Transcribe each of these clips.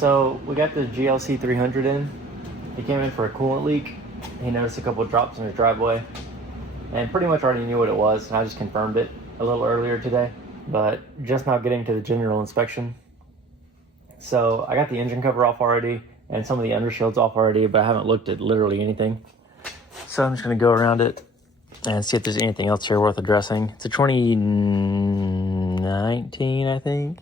So we got the GLC 300 in. He came in for a coolant leak. He noticed a couple of drops in his driveway and pretty much already knew what it was, and I just confirmed it a little earlier today, but just now getting to the general inspection. So I got the engine cover off already and some of the undershields off already, but I haven't looked at literally anything. So I'm just gonna go around it and see if there's anything else here worth addressing. It's a 2019, I think.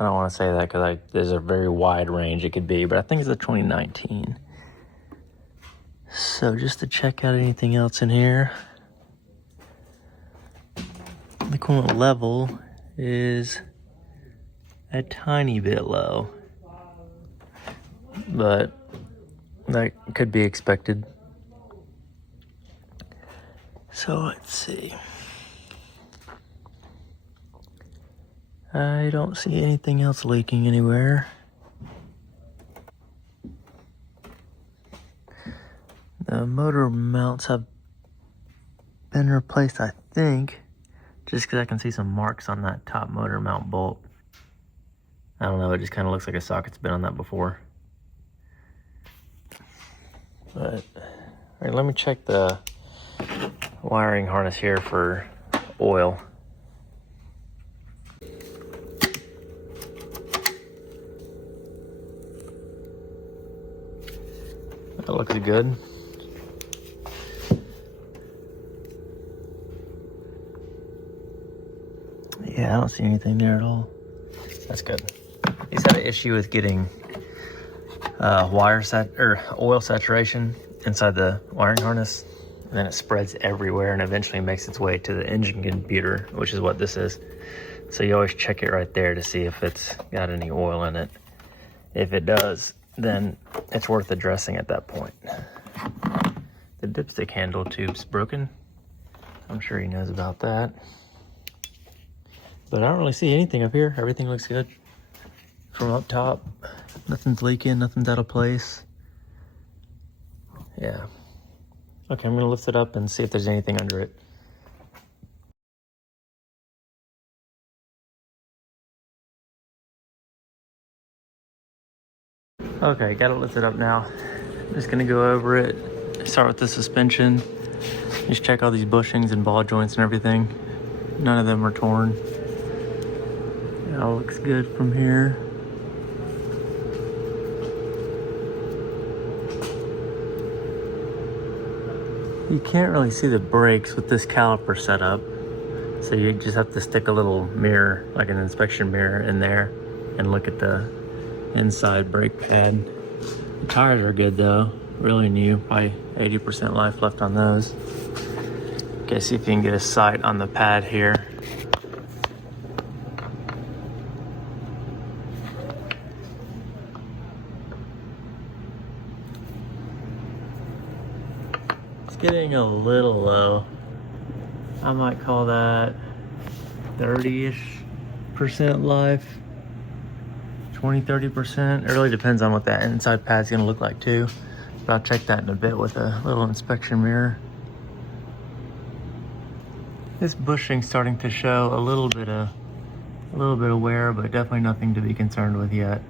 I don't want to say that because there's a very wide range it could be, but I think it's a 2019. So just to check out anything else in here. The coolant level is a tiny bit low, but that could be expected. So let's see. I don't see anything else leaking anywhere. The motor mounts have been replaced, I think, just because I can see some marks on that top motor mount bolt. I don't know, it just kind of looks like a socket's been on that before. But, all right, let me check the wiring harness here for oil. That looks good. Yeah, I don't see anything there at all. That's good. He's had an issue with getting oil saturation inside the wiring harness. And then it spreads everywhere and eventually makes its way to the engine computer, which is what this is. So you always check it right there to see if it's got any oil in it. If it does, then it's worth addressing at that point. The dipstick handle tube's broken. I'm sure he knows about that. But I don't really see anything up here. Everything looks good. From up top, nothing's leaking, nothing's out of place. Yeah. Okay, I'm gonna lift it up and see if there's anything under it. Okay, got it lifted up now. I'm just gonna go over it, start with the suspension. Just check all these bushings and ball joints and everything. None of them are torn. It all looks good from here. You can't really see the brakes with this caliper setup, so you just have to stick a little mirror, like an inspection mirror, in there and look at the inside brake pad. The tires are good though, really new, probably 80% life left on those. Okay, see if you can get a sight on the pad here. It's getting a little low. I might call that 30-ish% life. 20-30%. It really depends on what that inside pad's gonna look like too. But I'll check that in a bit with a little inspection mirror. This bushing's starting to show a little bit of wear, but definitely nothing to be concerned with yet.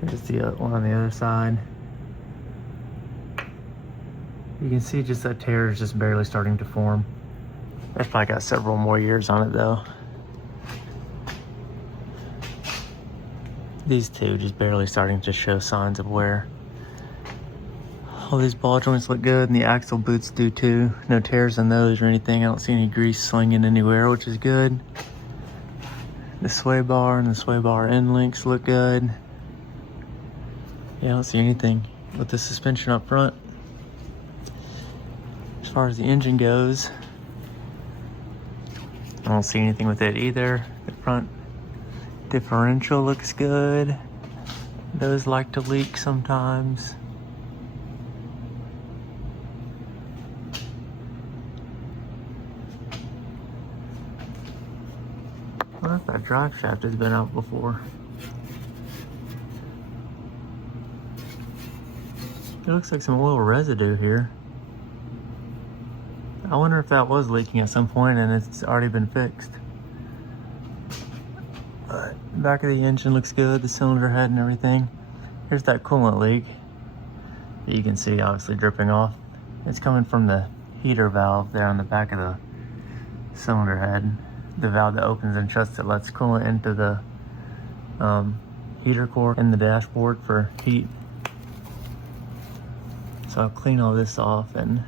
Here's the one on the other side. You can see just that tear is just barely starting to form. That's probably got several more years on it though. These two just barely starting to show signs of wear. All these ball joints look good, and the axle boots do too. No tears in those or anything. I don't see any grease slinging anywhere, which is good. The sway bar and the sway bar end links look good. Yeah, I don't see anything with the suspension up front. As far as the engine goes, I don't see anything with it either. The front differential looks good. Those like to leak sometimes. I wonder if that drive shaft has been out before. It looks like some oil residue here. I wonder if that was leaking at some point and it's already been fixed. But back of the engine looks good, the cylinder head and everything. Here's that coolant leak that you can see obviously dripping off. It's coming from the heater valve there on the back of the cylinder head. The valve that opens and shuts that lets coolant into the heater core in the dashboard for heat. So I'll clean all this off and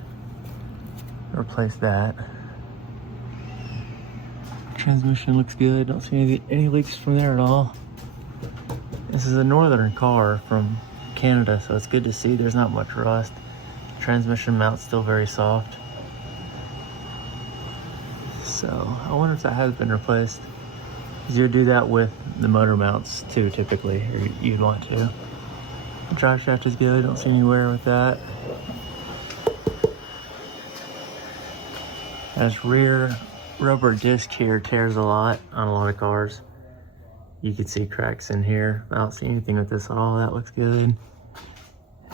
replace that. Transmission looks good. Don't see any leaks from there at all. This is a northern car from Canada, so it's good to see there's not much rust. Transmission mount's still very soft. So I wonder if that has been replaced. Because you would do that with the motor mounts too, typically, or you'd want to. The drive shaft is good. Don't see any wear with that. This rear rubber disc here tears a lot on a lot of cars. You can see cracks in here. I don't see anything with this at all. That looks good.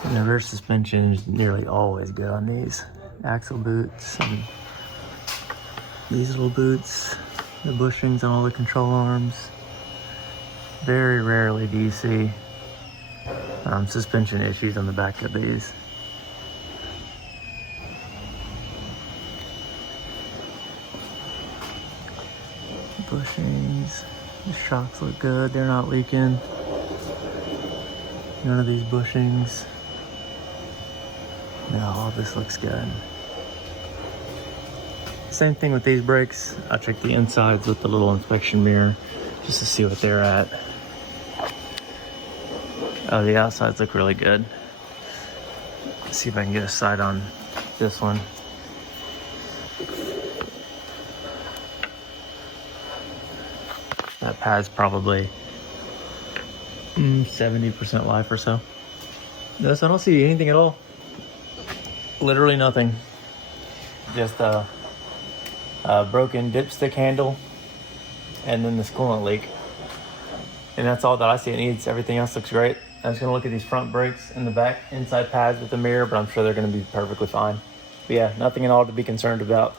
And the rear suspension is nearly always good on these. Axle boots and these little boots. The bushings on all the control arms. Very rarely do you see suspension issues on the back of these. Bushings. The shocks look good. They're not leaking. None of these bushings. No, all this looks good. Same thing with these brakes. I'll check the insides with the little inspection mirror just to see what they're at. Oh, the outsides look really good. Let's see if I can get a sight on this one. That pad's probably 70% life or so. No, so I don't see anything at all. Literally nothing. Just a broken dipstick handle and then this coolant leak. And that's all that I see it needs. Everything else looks great. I was gonna look at these front brakes and the back inside pads with the mirror, but I'm sure they're gonna be perfectly fine. But yeah, nothing at all to be concerned about.